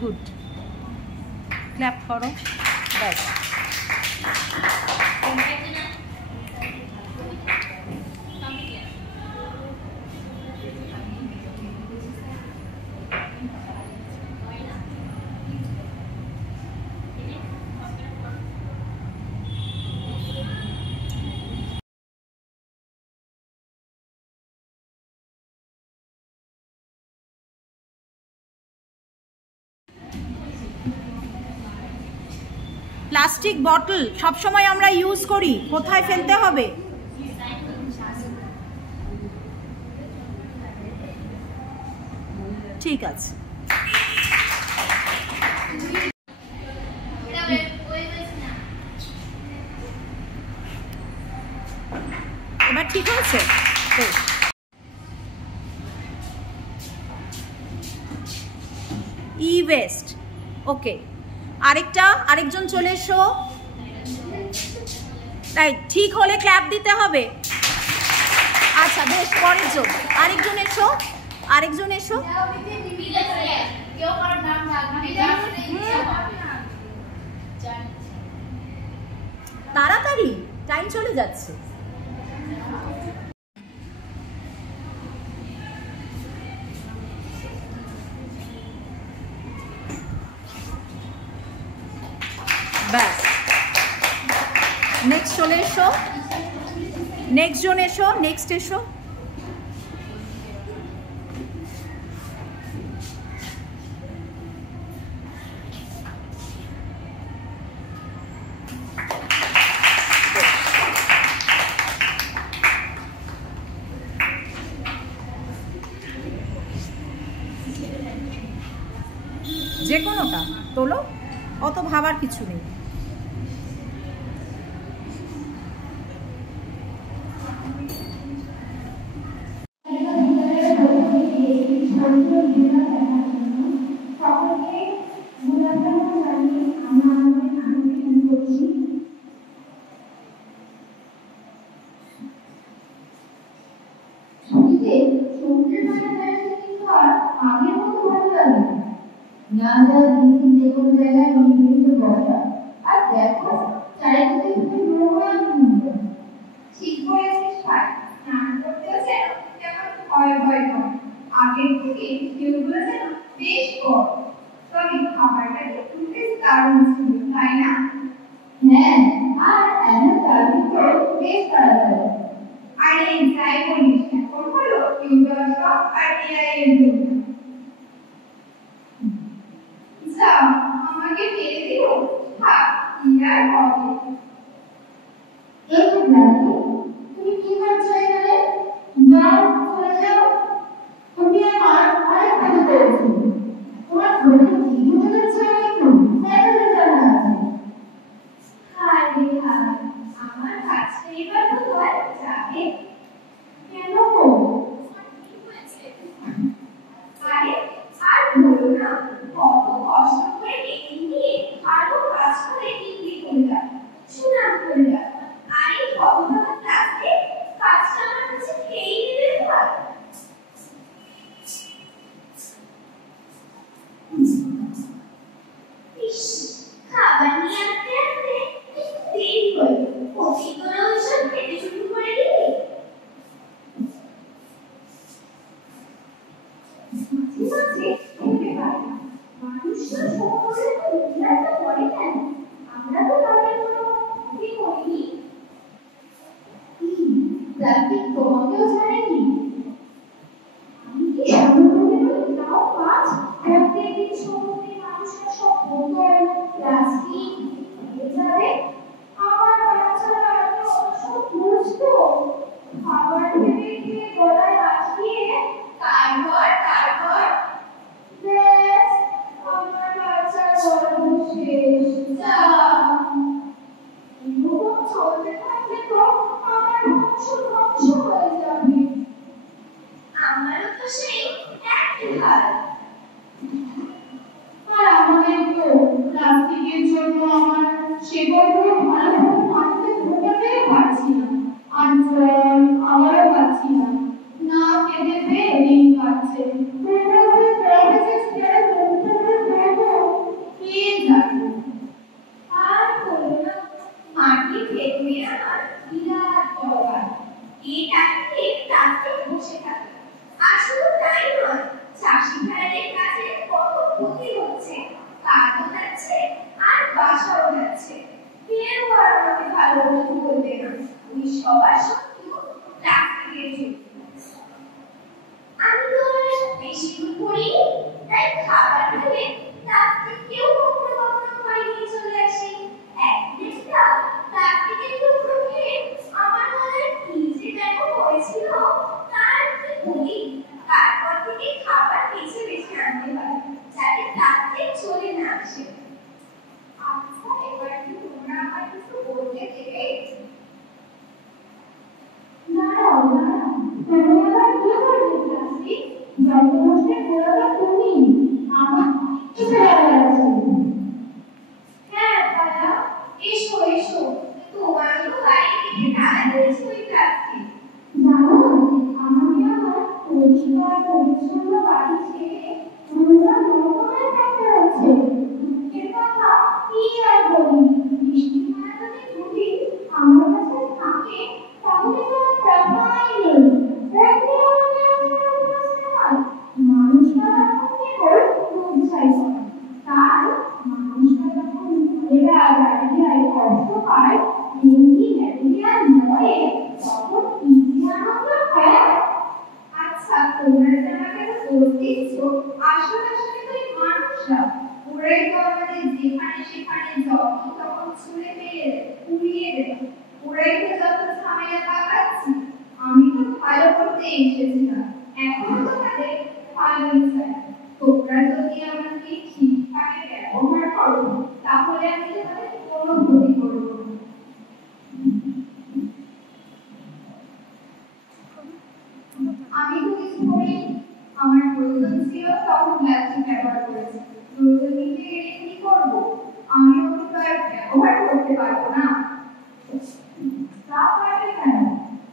Good, clap করো, ব্যাস। Plastic bottle সবসময় আমরা ইউজ করি, কোথায় ফেলতে হবে? ঠিক আছে, এবার ঠিক হয়েছে। ই ওয়েস্ট, ওকে। আরেকজন চলে এসো। রাইট, ঠিক হলে ক্ল্যাপ দিতে হবে। আচ্ছা বেশ, পরের জন আরেকজন এসো। তাড়াতাড়ি, টাইম চলে যাচ্ছে। ব্যাস, নেক্সট চলে এসো, নেক্সট জন এসো, নেক্সট এসো। যে কোনোটা তোলো, অত ভাবার কিছু নেই। না যা দিন যে কোনো জায়গায় নির্মিত বসা, আর দেখো চারিদিকে শুধু মনোরঞ্জন। ঠিক বলেছিস ভাই, স্নান করতেও যেন কেমন ভয় ভয় করে, আগের থেকে ঢেউগুলো যেন বেশ বড়। তবে খাবারটাকে বেশ দারুণ ছিল, তাই না? হ্যাঁ, আর এমন তারিখও বেশ তাড়াতাড়ি। আরে যাই বলিস, এখন হলো ইউজার শপ আর এআই এর যুগ। আমাকে ফেলে দিল, আর হবে। তুমি কি করছো এখানে? যাও, চলে যাও। তুমি আমার অনেক ভালো করেছো। তোমার ঘরে কি হতে যাচ্ছে একটু ফ্যামিলি জানা আছে। হায় রে হায়, আমার কাছে এবার তো হয় যাবে। কেন গো? কি হয়েছে? আরে আর বলো না, কত কষ্ট করে ডেকে নিয়ে আরো কাজ করে ডিগ্রি করলাম, সুনাম করলাম। আর এই ভগবানের কাছে কাজটা আমার কাছে খেয়েই নেবে ভাই। ইস, খাবার নিয়ে আসতে আসতে একটু দেরি হলো। অতি করে ওইসব খেতে শুরু করে দিলি। মাঝে খেতে পারি, মানুষরা সময় তো করে কেন? আমরা তো তাদের কোনো ক্ষতি করিনি। প্রাকৃতিক তোমাকেও ছাড়েনি। আমি কি সাধারণ নাও কাজ প্রত্যেকদিন সমুদ্রে মানুষের সব বোতল প্লাস্টিক হয়ে যাবে। আমার বাচ্চারা এত অসুখ বুঝতো, খাবার ভেবে খেয়ে গলায় আটকিয়ে তারপর ব্যাস আমার বাচ্চার গল্প শেষ। যা এরকম চলতে থাকলে তো আমার ধ্বংস হয়ে যাবে। আমারও তো সেই একই হাল। আর আমাদের তো প্লাস্টিকের জন্য আমার শেকড়গুলো ভালোভাবে মাটিতে ঢোকাতেই পারছি না, আর জল আবারও পাচ্ছি না, না কেঁদে পেয়ে দিন কাটছে। তোমরা কবে যে ছেড়ে বন্ধুদের করবো কে জানে। আর বলো না, মাটি ফেলবে আমার বিরাট দরকার। এটাকে রাস্তায় বসে থাকে। আর শুধু তাই নয়, চাষি ভাইদের কাছে কত ক্ষতি হচ্ছে, কাজও যাচ্ছে আর বাসাও যাচ্ছে। কেউ আর আমাকে ভালো বন্ধু বলবে না, ওই সবার শত্রু প্লাস্টিকের জন্য। আমি তো বেশি দূর করিনি, তাই খাবার ফেলে প্লাস্টিককেও কখনো কখনো ঘরে নিয়ে চলে আসি। একটা প্লাস্টিকের টুকরো খেয়ে আমার গলায় কি যে ব্যথা হয়েছিল তার কি বলি। তারপর থেকে খাবার বেছে বেছে আনতে হয়, যাতে প্লাস্টিক চলে না আসে। আচ্ছা, এবার কি তোমরা আমার কিছু বলতে দেবে? দাঁড়াও দাঁড়াও, তুমি আবার কি করবে প্লাস্টিক? যত নষ্টের গোড়াটা তুমি, আমার কিছু ব্যাপার আছে। হ্যাঁ দাদা, এসো এসো, তোমার তো বাড়ি থেকে তাড়া করেছে ওই প্লাস্টিক। জানো, আমাকে আমার পরিষ্কার পরিচ্ছন্ন বাড়ি ছেড়ে নোংরা নরকমে থাকতে হচ্ছে। দুঃখের কথা কি আর বলি, বৃষ্টির মায়া যদি যদি আমার কাছে থাকে তাহলে তো আর ব্যাপারই নেই। দেখলে আমাকে বসতে হয়, মানুষরা যখন কেবল রোগ চাই করে, তাই মানুষরা যখন ঘরেরা দাঁড়িয়ে কষ্ট পায়, ডেঙ্গি ম্যালেরিয়া মরে, তখন কি যে আনন্দ হয়। আচ্ছা, তোমরা যে আমাকে দোষ দিচ্ছ, আসলে তো এই মানুষরা, ওরাই তো আমাদের যেখানে সেখানে যখন তখন ছুঁড়ে ফেলে উড়িয়ে দেয়। ওরাই তো যত ঝামেলা পাকাচ্ছে। আমি তো ভালো করতে এসেছিলাম, এখনো তোমাদের ভালোই চাই। তোমরা যদি আমাকে ঠিকভাবে ব্যবহার করো, তাহলে আমি তোমাদের কোনো ক্ষতি করবো না। আমি তো কিছু করি, আমার প্রয়োজন ছিল তখন প্লাস্টিক ব্যবহার করেছি। প্রয়োজন মিটে গেলে কি করবো? আমিও তো আর ব্যবহার করতে পারবো না। তা পারবে কেন?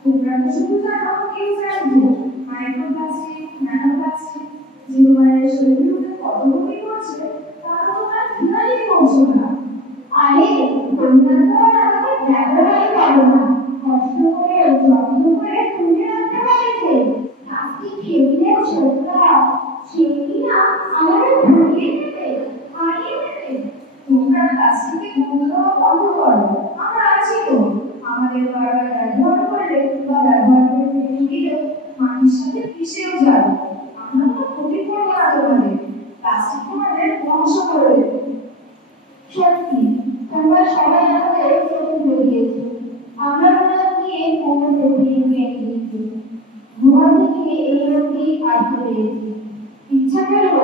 তোমরা তো শুধু জানো কেউ জানবো মাইক্রোপ্লাস্টিক, ন্যানোপ্লাস্টিক যে তোমার শরীরের উপরে কত ক্ষতি করছে তা তোমরা খেয়ালই করছো না। আরে তোমরা তো আর আমাকে ব্যবহারই করো না, কষ্ট করে যত্ন করে তুলে রাখতে পারবে। প্লাস্টিক খেলে ছোটরা সেই না আমাদের ভুলিয়ে দেবে, হারিয়ে দেবে। তোমরা প্লাস্টিকের বন্ধ বন্ধ করো, আমরা আছি তো। আমাদের বারবার ব্যবহার করলে বা ব্যবহার করে ফেলে দিলেও মাটির সাথে মিশেও যাবে। আমরা তো ক্ষতি করবো না তোমাদের, প্লাস্টিক তোমাদের ধ্বংস করে দেবে। সত্যি তোমরা সবাই আমাদের চোখ বেরিয়েছো, আমরা ওরা নিয়ে কোনো প্রতিনিধি দিয়েছি, ঘুমা থেকে এই অবধি আসতে পেরেছি। ইচ্ছা করলেও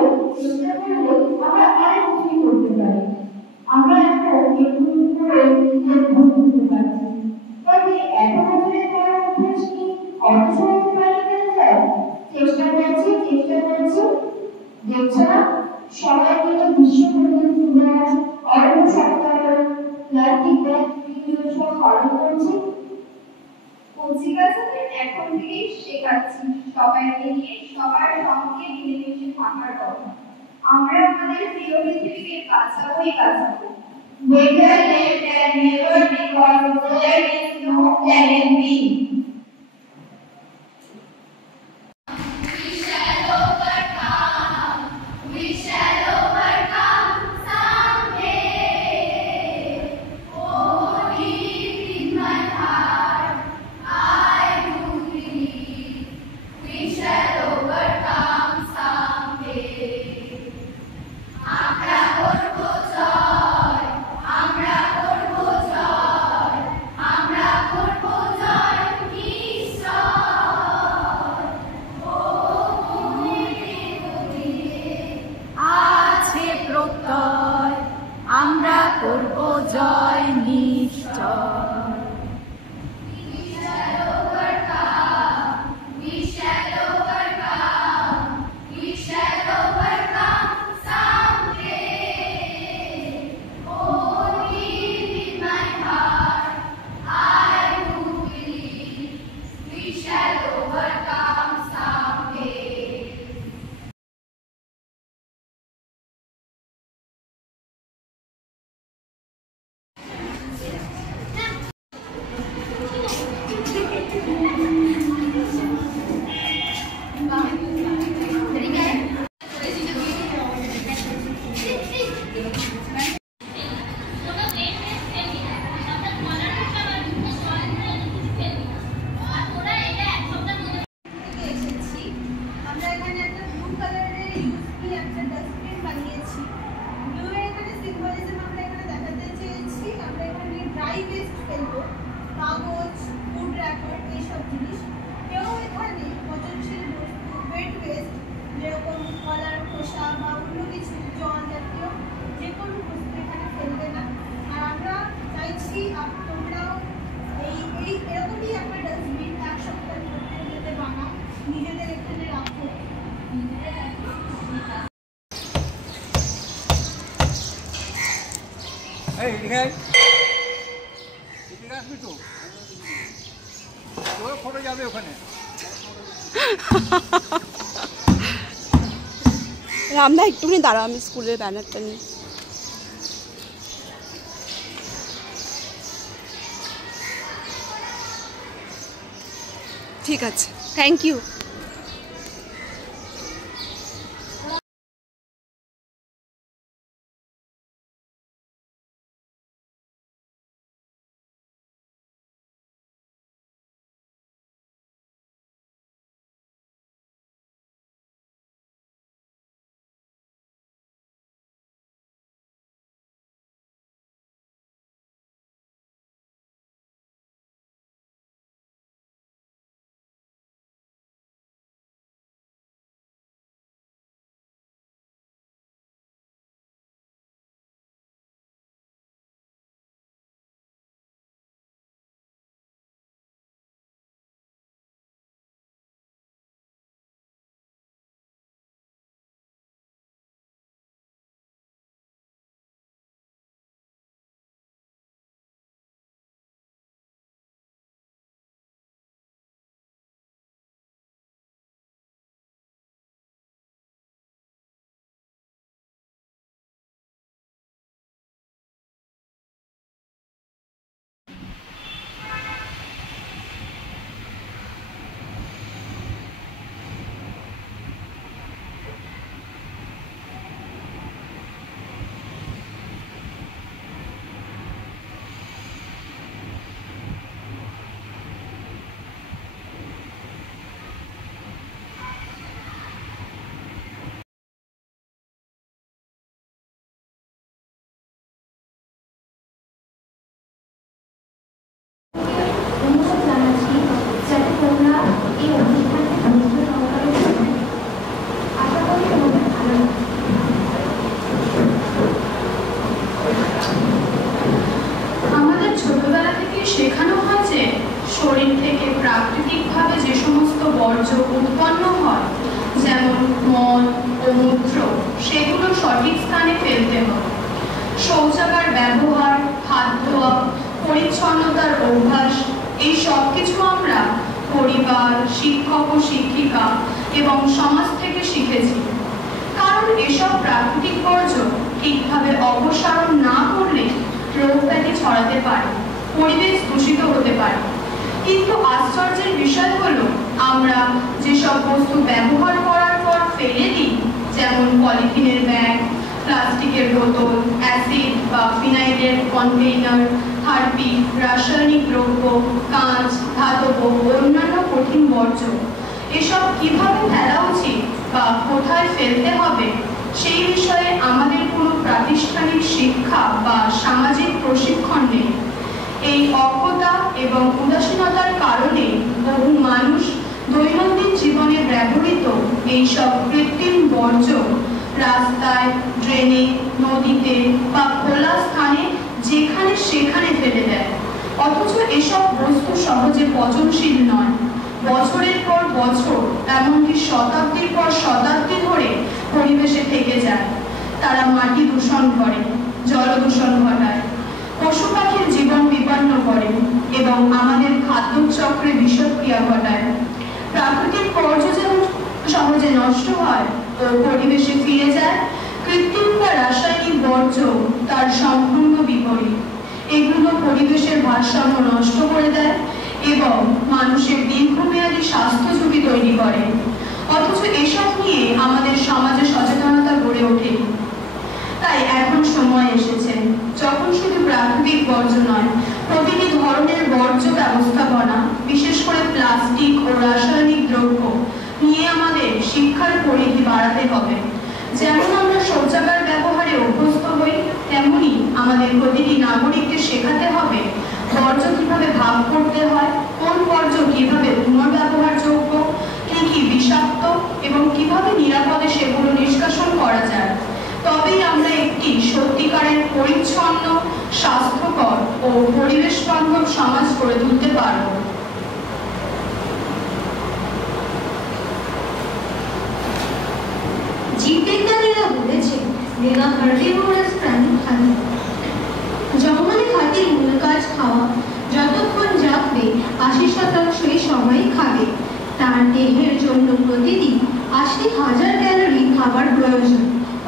আমরা অনেক কিছুই করতে পারি। আমরা এখন একটু করে নিজের ভুল বুঝতে পারছি, তবে এত বছরের পর অভ্যাস কি অত সহজে পাল্টে যায়? চেষ্টা করছি। দেখছো না, সবাই মিলে বিশ্ব পরিবেশ দিবস, অরণ্য সপ্তাহ, প্লাস্টিক ব্যাগ সব পালন করছি। কচিকাচাদের এখন থেকেই শেখাচ্ছি সবাইকে নিয়ে সবার সঙ্গে মিলেমিশে থাকার কথা। আমরা আমাদের প্রিয় পৃথিবীকে বাঁচাবোই বাঁচাবো। Better late than never, because there is no plan B. Useful একটা ডাস্টবিন বানিয়েছি। ব্লু এর এখানে সিম্বলিজম আমরা এখানে দেখাতে চেয়েছি। আমরা এখানে ড্রাই ওয়েস্ট ফেলবো, কাগজ, ফুড র্যাপার, এইসব জিনিস। কেউ এখানে পচনশীল বস্তু, ওয়েট ওয়েস্ট, যেরকম কলার খোসা বা অন্য কিছু জল জাতীয় যে কোনো বস্তু এখানে ফেলবে না। আর আমরা চাইছি তোমরাও এরকমই একটা ডাস্টবিন এক সপ্তাহের মধ্যে যাতে বানাও, নিজেদের এখানে রাখো। ফটো যাবে ওখানে। রামদা একটুখানি দাঁড়াও, আমি স্কুলের ব্যানারটা নিই। ঠিক আছে, থ্যাংক ইউ। আমাদের ছোটবেলা থেকে শেখানো হয় যে শরীর থেকে প্রাকৃতিকভাবে যে সমস্ত বর্জ্য উৎপন্ন হয়, যেমন মল ও মূত্র, সেগুলো সঠিক স্থানে ফেলতে হয়। শৌচাগার ব্যবহার, হাত ধোয়া, পরিচ্ছন্নতার অভ্যাস, এই সব কিছু আমরা পরিবার, শিক্ষক ও শিক্ষিকা এবং সমাজ থেকে শিখেছি। কারণ এসব প্রাকৃতিক বর্জ্য ঠিকভাবে অপসারণ না করলে রোগ ব্যাধি ছড়াতে পারে, পরিবেশ দূষিত হতে পারে। কিন্তু আশ্চর্যের বিষয় হলো, আমরা যেসব বস্তু ব্যবহার করার পর ফেলে দিই, যেমন পলিথিনের ব্যাগ, প্লাস্টিকের বোতল, অ্যাসিড বা ফিনাইলের কন্টেইনার, হারপিক, রাসায়নিক দ্রব্য, কাঁচ, ধাতব ও অন্যান্য কঠিন বর্জ্য, এসব কিভাবে ফেলা উচিত বা কোথায় ফেলতে হবে, সেই বিষয়ে আমাদের কোনো প্রাতিষ্ঠানিক শিক্ষা বা সামাজিক প্রশিক্ষণ নেই। এই অজ্ঞতা এবং উদাসীনতার কারণে বহু মানুষ দৈনন্দিন জীবনে ব্যবহৃত এইসব কৃত্রিম বর্জ্য রাস্তায়, ড্রেনে, নদীতে বা খোলা স্থানে যেখানে সেখানে ফেলে দেয়। অথচ এসব বস্তু সহজে পচনশীল নয়। বছরের পর বছর, এমনকি শতাব্দীর পর শতাব্দী ধরে পরিবেশে থেকে যায়। তারা মাটি দূষণ করে, জল দূষণ ঘটায়, পশু পাখির জীবন বিপন্ন করে এবং আমাদের খাদ্য চক্রে বিষক্রিয়া ঘটায়। প্রাকৃতিক বর্জ্য যেমন সহজে নষ্ট হয় ও পরিবেশে ফিরে যায়, কৃত্রিম বা রাসায়নিক বর্জ্য তার সম্পূর্ণ বিপরীত। এগুলো পরিবেশের ভারসাম্য নষ্ট করে দেয় এবং মানুষের দীর্ঘমেয়াদী স্বাস্থ্য ঝুঁকি তৈরি করে। অথচ এসব নিয়ে আমাদের সমাজে সচেতনতা গড়ে ওঠে। তাই এখন সময় এসেছে যখন শুধু প্রাকৃতিক বর্জ্য নয়, প্রতিটি ধরনের বর্জ্য ব্যবস্থাপনা, বিশেষ করে প্লাস্টিক ও রাসায়নিক দ্রব্য নিয়ে আমাদের শিক্ষার পরিধি বাড়াতে হবে। যেমন আমরা শৌচাগার ব্যবহারে অভ্যস্ত হই, তেমনি আমাদের প্রতিটি নাগরিককে শেখাতে হবে বর্জ্য কিভাবে ভাগ করতে হয়, কোন বর্জ্য কিভাবে পুনর্ব্যবহারযোগ্য, কি বিষাক্ত এবং কিভাবে নিরাপদে সেগুলো নিষ্কাশন করা যায়। তবেই আমরা একটি সত্যিকারের পরিচ্ছন্ন, স্বাস্থ্যকর ও পরিবেশ বান্ধব সমাজ গড়ে তুলতে পারব। জীববিজ্ঞানীরা বলেছেন মেগা হার্বিভোরাস প্রাণী হাতি। জঙ্গলে হাতির মূল কাজ খাওয়া। যতক্ষণ জাগবে 80% সময়ই খাবে। তার দেহের জন্য প্রতিদিন 80,000 ক্যালোরি খাবার প্রয়োজন।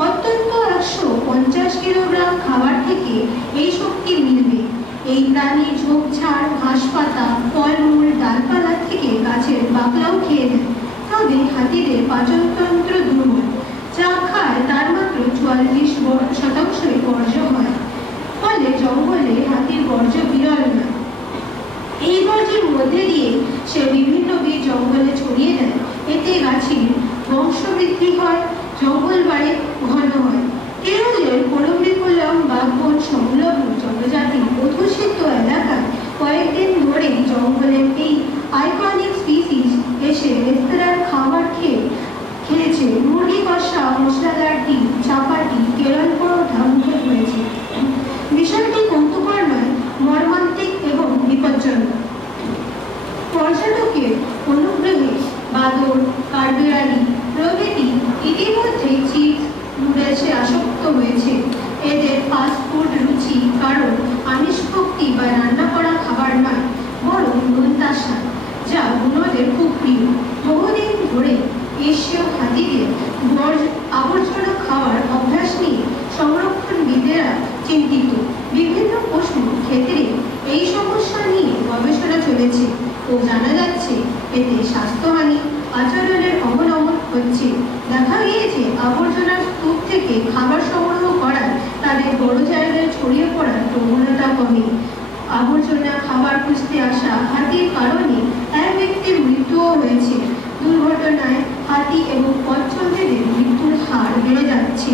অত্যন্ত 150 কিলোগ্রাম খাবার থেকে এই শক্তি মিলবে। এই প্রাণী ঝোপঝাড়, ঘাসপাতা, ফলমূল, ডালপালা থেকে গাছের বাকলাও খেয়ে নেয়। তবে হাতিদের পাচনতন্ত্র দুর্বল। যা খায় তার মাত্র 44% বর্জ্য হয়। ফলে জঙ্গলে হাতির বর্জ্য বিরল নয়। এই বর্জ্যের মধ্যে দিয়ে সে বিভিন্ন বীজ জঙ্গলে ছড়িয়ে দেয়। এতে গাছের বংশবৃদ্ধি হয়, জঙ্গল বাড়ে, ঘন হয়। কেরলের কোলম্বিকুলম বাঘবন সংলগ্ন জনজাতি অধ্যুষিত এলাকায় কয়েকদিন ধরেই জঙ্গলের এই আইকনিক স্পিসিস এসে রেস্তোরাঁর খাবার খেয়েছে। মুরগি কষা, মশলাদার ডিম, চাপাটি, কেরল পরোটা মুখে হয়েছে। বিষয়টি কৌতুকর নয়, মর্মান্তিক এবং বিপজ্জনক। পর্যটকের অনুগ্রহে বাদর, কাঠবিড়ালি প্রভৃতি ইতিমধ্যে চিপস, নুডলসে আসক্ত হয়েছে। এদের ফাস্ট ফুড রুচি কারণ আমিষ ভক্তি বা রান্না করা খাবার নয়, বরং নোনতা, যা বুনোদের খুব প্রিয়। বহুদিন ধরে এশীয় হাতিদের আবর্জনা খাওয়ার অভ্যাস নিয়ে সংরক্ষণবিদেরা চিন্তিত। বিভিন্ন পশুর ক্ষেত্রে এই সমস্যা নিয়ে গবেষণা চলেছে ও জানা যাচ্ছে এতে স্বাস্থ্যহানি, আচরণের অবনমন হচ্ছে। দেখা গিয়েছে আবর্জনার স্তূপ থেকে খাবার সংগ্রহ করায় তাদের বড় জায়গায় ছড়িয়ে পড়ার প্রবণতা কমে। আবর্জনা খাবার খুঁজতে আসা হাতির কারণে এক ব্যক্তির মৃত্যুও হয়েছে। দুর্ঘটনায় হাতি এবং পথচলতিদের মৃত্যুর হার বেড়ে যাচ্ছে।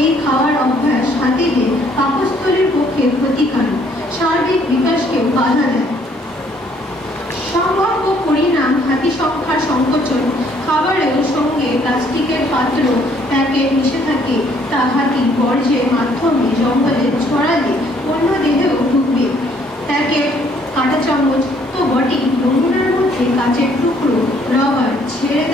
এই খাওয়ার অভ্যাস হাতিদের পাকস্থলীর পক্ষে ক্ষতিকারক, সার্বিক বিকাশকেও বাধা দেয়। সম্ভাব্য পরিণাম হাতি সংখ্যার সংকোচন। খাবারের সঙ্গে প্লাস্টিকের পাত্র, প্যাকেট মিশে থাকে, তা হাতি বর্জ্যের মাধ্যমে জঙ্গলে ছড়ালে অন্য দেহেও ঢুকবে। প্যাকেট, কাঁটা চামচ তো বটেই, নমুনার মধ্যে কাচের টুকরো, রবার, ছেড়ে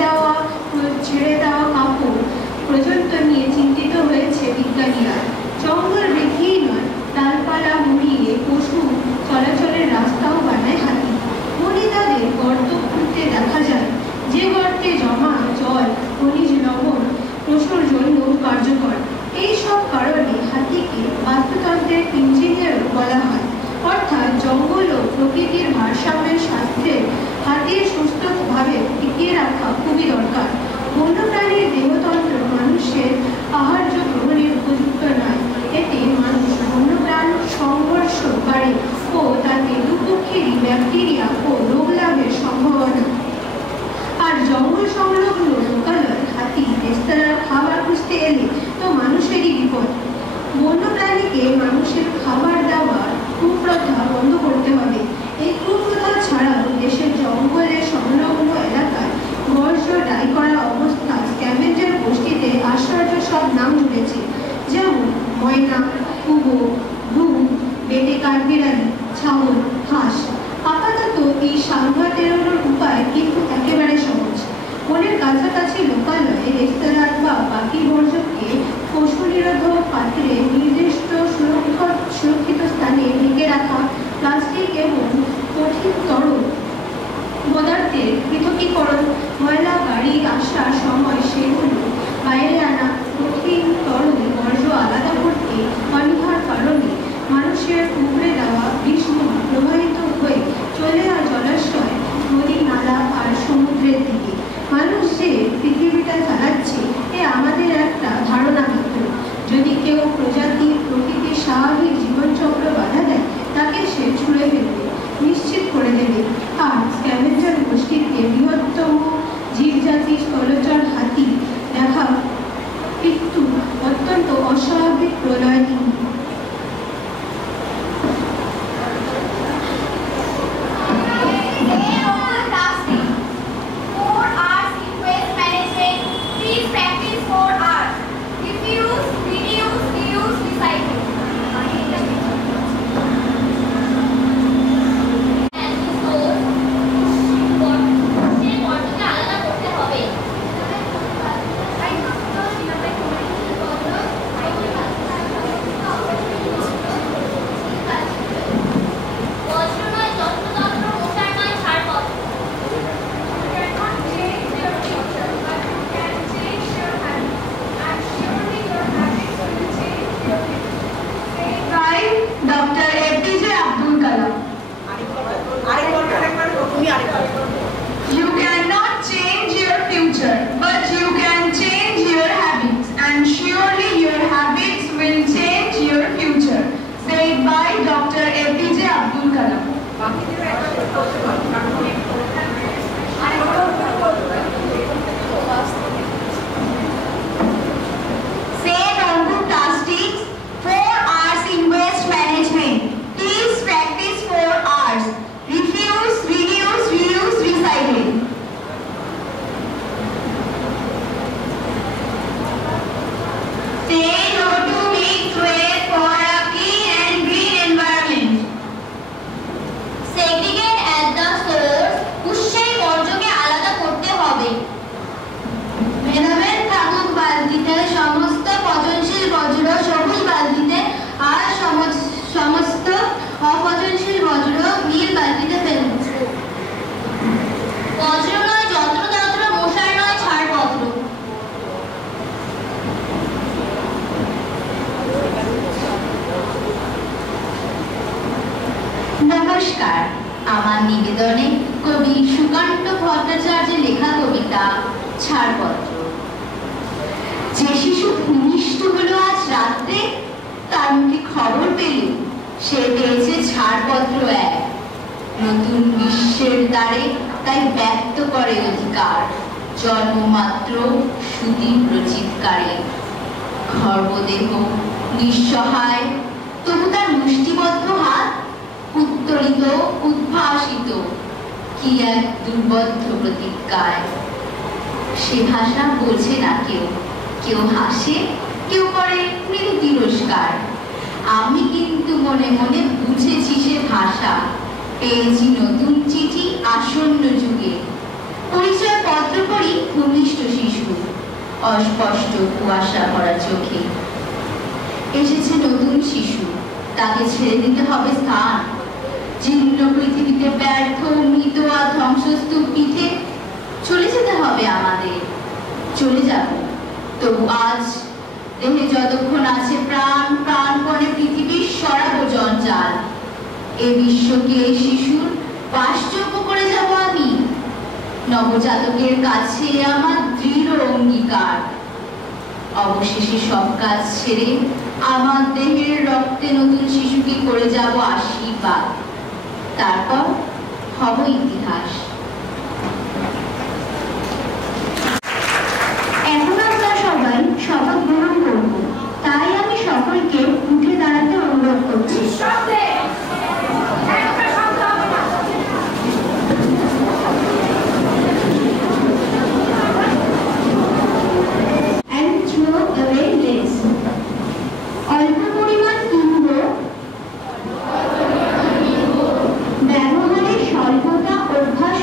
দেওয়া কাপড় পর্যন্ত নিয়ে চিন্তিত হয়েছে বিজ্ঞানীরা। জঙ্গল বৃদ্ধিই নয়, ডালপালা মুড়িয়ে পশু চলাচলের রাস্তাও বানায় হাতি। বনিতাদের গর্ত খুঁড়তে দেখা যায়, যে গর্তে জমা জল, খনিজ লবণ পশুর জন্য কার্যকর। এই সব কারণে হাতিকে বাস্তুতন্ত্রের ইঞ্জিনিয়ার বলা হয়। অর্থাৎ জঙ্গল ও প্রকৃতির ভারসাম্যের স্বাস্থ্যে হাতির সুস্থভাবে টিকিয়ে রাখা খুবই দরকার। বন্যপ্রাণীর দেহতন্ত্র মানুষের আহার্য গ্রহণের উপযুক্ত নয়। এতে মানুষ বন্যপ্রাণ সংঘর্ষ বাড়ে ও তাতে দুপক্ষেরই ব্যাকটেরিয়া ও রোগ লাভের সম্ভাবনা। আর জঙ্গল সংলগ্ন লোকালয় হাতি রেস্তোরাঁর খাবার খুঁজতে এলে তো মানুষেরই বিপদ। বন্যপ্রাণীকে মানুষের খাবার দেওয়ার কুপ্রথা বন্ধ করতে হবে। এই কুপ্রথা ছাড়াও দেশের জঙ্গলের সংলগ্ন এলাকায় বর্জ্য ডাই করা অবস্থা স্ক্যাভেঞ্জার গোষ্ঠীতে আশ্চর্য সব নাম জুড়েছে, যেমন ময়না, কুবো, ঘুঘু, বেটে কাঠবিড়ালি, ছাগল, হাঁস। আপাতত এই সাংঘাত এড়ানোর উপায় কিন্তু একেবারে সহজ। বনের কাছাকাছি লোকালয়ে রেস্তোরাঁ বা বাকি বর্জ্যকে পশু নিরোধক পাত্রে নির্দিষ্ট সুরক্ষিত স্থানে ঢেকে রাখা, প্লাস্টিক এবং কঠিন তরল পদার্থের পৃথকীকরণ, ময়লা গাড়ি আসার সময় সেগুলো বাইরে আনা, কঠিন তরল বর্জ্য আলাদা করতে অনীহার কারণে মানুষের উপড়ে দেওয়া গ্রীষ্ম প্রবাহিত হয়ে চলে আর জলাশয়, নদী, নালা আর সমুদ্রের দিকে। মানুষ যে পৃথিবী প্রণয় দিন। Dr. APJ Abdul Kalam. You cannot change your future, but you can change your habits, and surely your habits will change your future. Said by Dr. APJ Abdul Kalam. Say no to plastics. 4 hours in waste management. Please practice 4 hours. Refuse, reduce, reuse, recycle. Say no to mixed waste for a clean and green environment. Segregate at the source. উৎসের বর্জ্যকে আলাদা করতে হবে। ভেদাভেদ থাকুক বালতিতে, সমস্ত পচনশীল বজ্র সবুজ বালতিতে আর সমস্ত অপচনশীল বজ্র নীল বালতিতে ফেলুন। বজ্র নয় যন্ত্রতন্ত্র, মশার নয় ছাড়পত্র। নমস্কার, আমার নিবেদনে কবি সুকান্ত ভট্টাচার্যের লেখা কবিতা ছাড়পত্র। যে শিশু ভূমিষ্ঠ হলো আজ রাত্রে, তার মুখে খবর পেল সে পেয়েছে ছাড়পত্র এক। নতুন বিশ্বের দ্বারে তাই ব্যক্ত করে অধিকার, জন্মমাত্র সুতীব্র চিৎকারে। খর্বদেহ নিঃসহায়, তবু তার মুষ্টিবদ্ধ হাত উত্তোলিত উদ্ভাসিত কি এক দুর্বদ্ধ প্রতিজ্ঞায়। সে ভাষা বোঝে না কেউ, কেউ হাসে, কেউ করে মৃদু তিরস্কার। আমি কিন্তু মনে মনে বুঝেছি সে ভাষা। পেয়েছি নতুন চিঠি আসন্ন যুগে, পরিচয় পত্র পড়ি ভূমিষ্ঠ শিশু, অস্পষ্ট কুয়াশা ভরা চোখে। এসেছে নতুন শিশু, তাকে ছেড়ে দিতে হবে স্থান। জীর্ণ পৃথিবীতে ব্যর্থ মৃত আর ধ্বংসস্তূপ পিঠে চলে যেতে হবে আমাদের। চলে যাব, তবু আজ দেহে যতক্ষণ আছে প্রাণ, প্রাণপণে পৃথিবীর সরাবো জঞ্জাল। এ বিশ্বকে এই শিশুর বাসযোগ্য করে যাব আমি। নবজাতকের কাছে আমার দৃঢ় অঙ্গীকার। অবশেষে সব কাজ ছেড়ে আমার দেহের রক্তে নতুন শিশুকে করে যাব আশীর্বাদ। তারপর হব ইতিহাস। এখন আমরা সবাই শপথ গ্রহণ করব, তাই আমি সকলকে উঠে দাঁড়াতে অনুরোধ করছি। অল্প পরিমাণ কিনব, ব্যবহারের স্বল্পতা অভ্যাস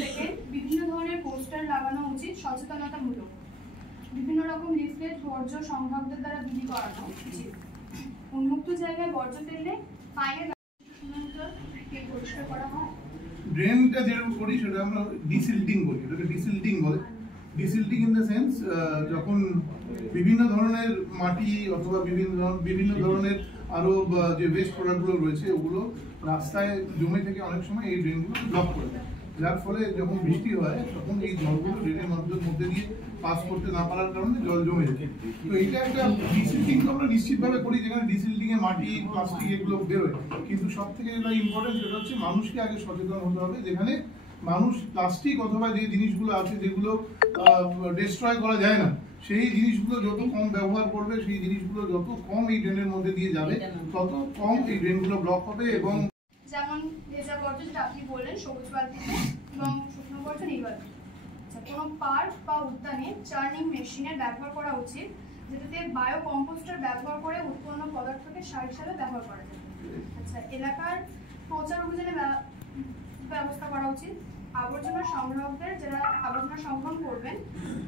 সেকেন্ড, বিভিন্ন ধরনের পোস্টার লাগানো উচিত সচেতনতামূলক। বিভিন্ন রকম লিফলেট বর্জ্য সংগ্রাহকদের দ্বারা বিলি করানো উচিত। উন্মুক্ত জায়গায় বর্জ্য ফেললে বাইরে পরিষ্কার করা হয়। ড্রেনটা যেরকম করি সেটা আমরা ডিসিল্টিং বলি, এটাকে ডিসিল্টিং বলে। ডিসিল্টিং ইন দ্য সেন্স যখন বিভিন্ন ধরনের মাটি অথবা বিভিন্ন ধরনের আরো যে ওয়েস্ট প্রোডাক্টগুলো রয়েছে ওগুলো রাস্তায় জমে থেকে অনেক সময় এই ড্রেনগুলো ব্লক করে দেয়, যার ফলে যখন বৃষ্টি হয় তখন এই জলগুলো ড্রেনের মধ্যে দিয়ে পাস করতে না পারার কারণে জল জমে যায়। তো এইটা একটা ডিসিল্টিং তো আমরা নিশ্চিতভাবে করি, যেখানে ডিসিল্টিং এ মাটি প্লাস্টিক এগুলো বেরোয়, কিন্তু সব থেকে যেটা ইম্পর্টেন্ট সেটা হচ্ছে মানুষকে আগে সচেতন হতে হবে। যেখানে মানুষ প্লাস্টিক অথবা যে জিনিসগুলো আছে যেগুলো ডিস্ট্রয় করা যায় না, সেই জিনিসগুলো যত কম ব্যবহার করবে, সেই জিনিসগুলো যত কম এই ড্রেনের মধ্যে দিয়ে যাবে, তত কম এই ড্রেনগুলো ব্লক হবে। এবং যেমন ভেজা বর্জ্য যেটা আপনি বললেন সবুজ বালতিতে এবং শুকনো বর্জ্য নীল বালতিতে। আচ্ছা, কোনো পার্ক বা উদ্যানে চার্নিং মেশিনের ব্যবহার করা উচিত, যেটাতে বায়ো কম্পোস্টার ব্যবহার করে উৎপন্ন পদার্থকে সার হিসাবে ব্যবহার করা যায়। আচ্ছা, এলাকার প্রচার অভিযানে ব্যবস্থা করা উচিত। আবর্জনা সংগ্রাহকদের যারা আবর্জনা সংগ্রহ করবেন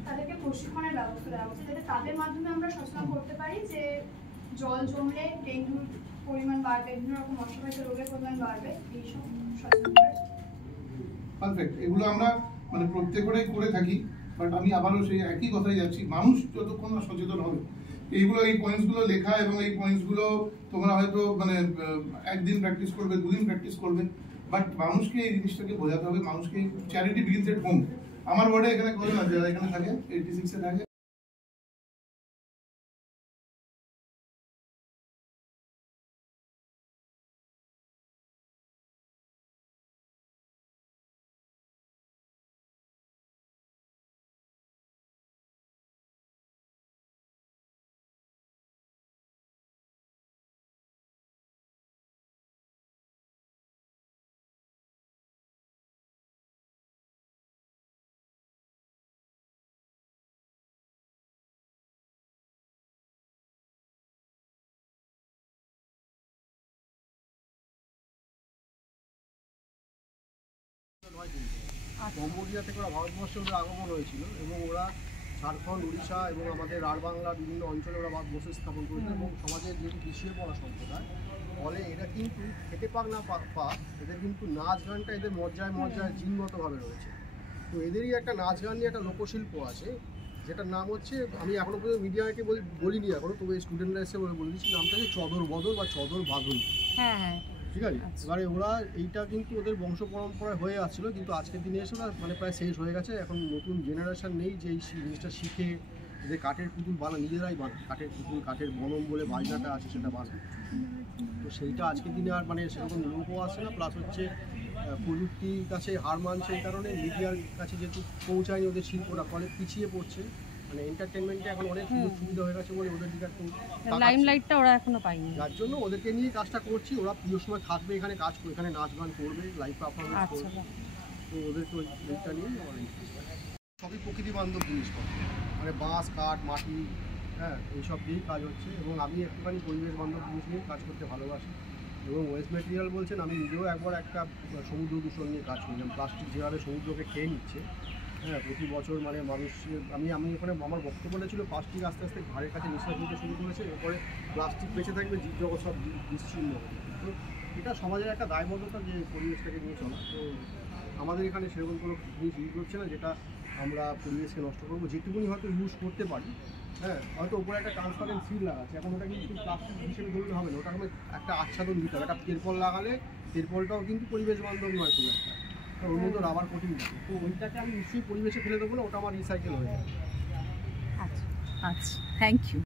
তাদেরকে প্রশিক্ষণের ব্যবস্থা দেওয়া উচিত, যাতে তাদের মাধ্যমে আমরা সচেতন করতে পারি যে জল জমলে ডেঙ্গুর পরিমাণ বাড়বে, বিভিন্ন রকম মশাবাহিত রোগের পরিমাণ বাড়বে, এইসব সচেতন করা। পারফেক্ট, এগুলো আমরা মানে প্রত্যেকটাই করে থাকি। বাট আমি আবারও সেই একই কথাই যাচ্ছি, মানুষ যতক্ষণ না সচেতন হবে, এইগুলো এই পয়েন্টসগুলো লেখা এবং এই পয়েন্টসগুলো তোমরা হয়তো মানে একদিন প্র্যাকটিস করবে, দুদিন প্র্যাকটিস করবে, বাট মানুষকে এই জিনিসটাকে বোঝাতে হবে। মানুষকে চ্যারিটি বিগিনস এট হোম। আমার ওয়ার্ডে এখানে করে না, যারা এখানে থাকে 86 এ থাকে, কম্বোডিয়া থেকে ওরা ভারতবর্ষে ওদের আগমন হয়েছিল এবং ওরা ঝাড়খণ্ড, উড়িষ্যা এবং আমাদের রাঢ় বাংলা বিভিন্ন অঞ্চলে ওরা বসতি স্থাপন করেছিল এবং সমাজের যেহেতু পিছিয়ে পড়া সম্প্রদায়, ফলে এরা কিন্তু খেতে পাক না পাক এদের কিন্তু নাচ গানটা এদের মজ্জায় জিনগতভাবে রয়েছে। তো এদেরই একটা নাচ গান নিয়ে একটা লোকশিল্প আছে, যেটার নাম হচ্ছে, আমি এখনো পর্যন্ত মিডিয়াকে বলিনি এখনো, তবে স্টুডেন্টরা এসে বলে দিচ্ছি, নামটা হচ্ছে চদর বদল বা চদর বাদল। হ্যাঁ, ঠিক আছে। এবারে ওরা এইটা কিন্তু ওদের বংশ পরম্পরায় হয়ে আসছিল, কিন্তু আজকের দিনে এসে ওরা মানে প্রায় শেষ হয়ে গেছে। এখন নতুন জেনারেশন নেই যে এই জিনিসটা শিখে যে কাঠের পুতুল নিজেরাই বানায়, কাঠের পুতুল, কাঠের বনম বলে বাজনাটা আছে সেটা বানায়। তো সেইটা আজকের দিনে আর মানে সেরকম লোকও আসে না, প্লাস হচ্ছে প্রযুক্তির কাছে হার মানছে, এই কারণে মিডিয়ার কাছে যেহেতু পৌঁছায়নি ওদের শিল্পটা, ফলে পিছিয়ে পড়ছে। মানে এন্টারটেনমেন্টে এখন অনেক সুবিধা হয়ে গেছে বলে ওদের দিকে একটু লাইমলাইটটা ওরা এখনো পায়নি, যার জন্য ওদেরকে নিয়ে কাজটা করছি। ওরা প্রিয় সময় থাকবে এখানে, কাজ করে এখানে নাচ গান করবে, লাইভ পারফরমেন্স করবে। তো ওদেরকে ওইটা নিয়ে সবই প্রকৃতি বান্ধব জিনিসপত্র, মানে বাঁশ, কাঠ, মাটি, হ্যাঁ, এইসব দিয়েই কাজ হচ্ছে। এবং আমি একটুখানি পরিবেশ বান্ধব জিনিস নিয়ে কাজ করতে ভালোবাসি। এবং ওয়েস্ট মেটেরিয়াল বলছেন, আমি নিজেও একবার একটা সমুদ্র দূষণ নিয়ে কাজ করলাম। প্লাস্টিক যেভাবে সমুদ্রকে খেয়ে নিচ্ছে, হ্যাঁ, প্রতি বছর মানে মানুষের আমি ওখানে আমার বক্তব্যটা ছিল প্লাস্টিক আস্তে আস্তে ঘাড়ের কাছে নিঃশ্বাস নিতে শুরু করেছে, এরপরে প্লাস্টিক বেঁচে থাকবে, জীবজগৎ সব বিচ্ছিন্ন হবে। তো এটা সমাজের একটা দায়বদ্ধতা যে পরিবেশটাকে নিয়ে চলা। তো আমাদের এখানে সেরকম কোনো জিনিস ইউজ হচ্ছে না যেটা আমরা পরিবেশকে নষ্ট করবো। যেটুকুনি হয়তো ইউজ করতে পারি, হ্যাঁ, হয়তো ওপরে একটা ট্রান্সপারেন্ট সিল লাগাচ্ছে, এখন ওটা কিন্তু প্লাস্টিক হিসেবে ধরলে হবে না, ওটা হবে একটা আচ্ছাদন দিতে হবে। একটা তেরপল লাগালে তেরপলটাও কিন্তু পরিবেশ বান্ধব নয় খুব একটা, ওর মধ্যে রাবার কোটিং থাকে। তো ওইটাকে আমি নিশ্চয়ই পরিবেশে ফেলে দেবো না, ওটা আমার রিসাইকেল হয়ে যাবে। আচ্ছা, থ্যাংক ইউ।